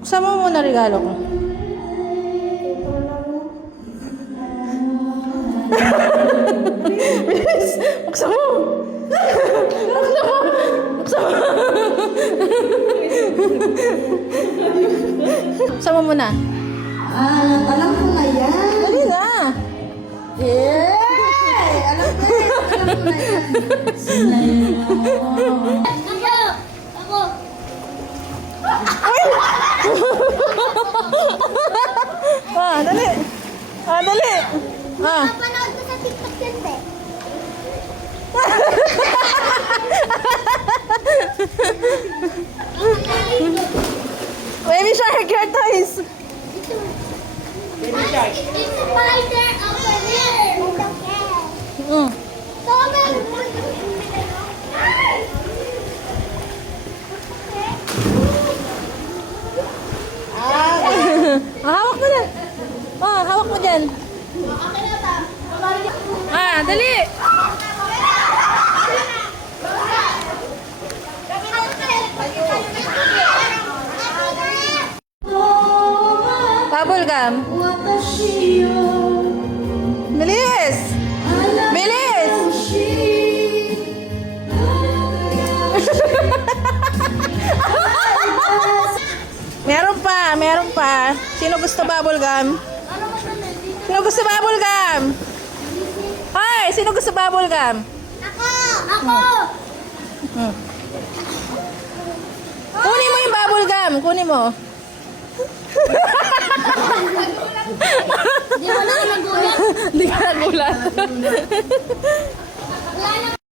Sama mo muna regalo ko. Bilis! Buksan mo! Buksan mo! Buksan mo! Buksan mo muna. Alam ko na yan. Dali na! Alam ko na yan. Ako! Dali! Dali! Napanood ko sa TikTok yun, te. Baby Shark, your toys! Baby shark. It's a spider over here. Mm. So, meron po Hawak mo na! Hawak mo dyan. Dali! Bubble gum. Bilis! Bilis! Meron pa. Sino gusto bubble gum? Sino gusto bubble gum? Hoy, sino gusto bubble gum? Ako! Kunin mo yung bubble gum. Kunin mo. Di mo na nagulat. Hindi ka nagulat. Wala na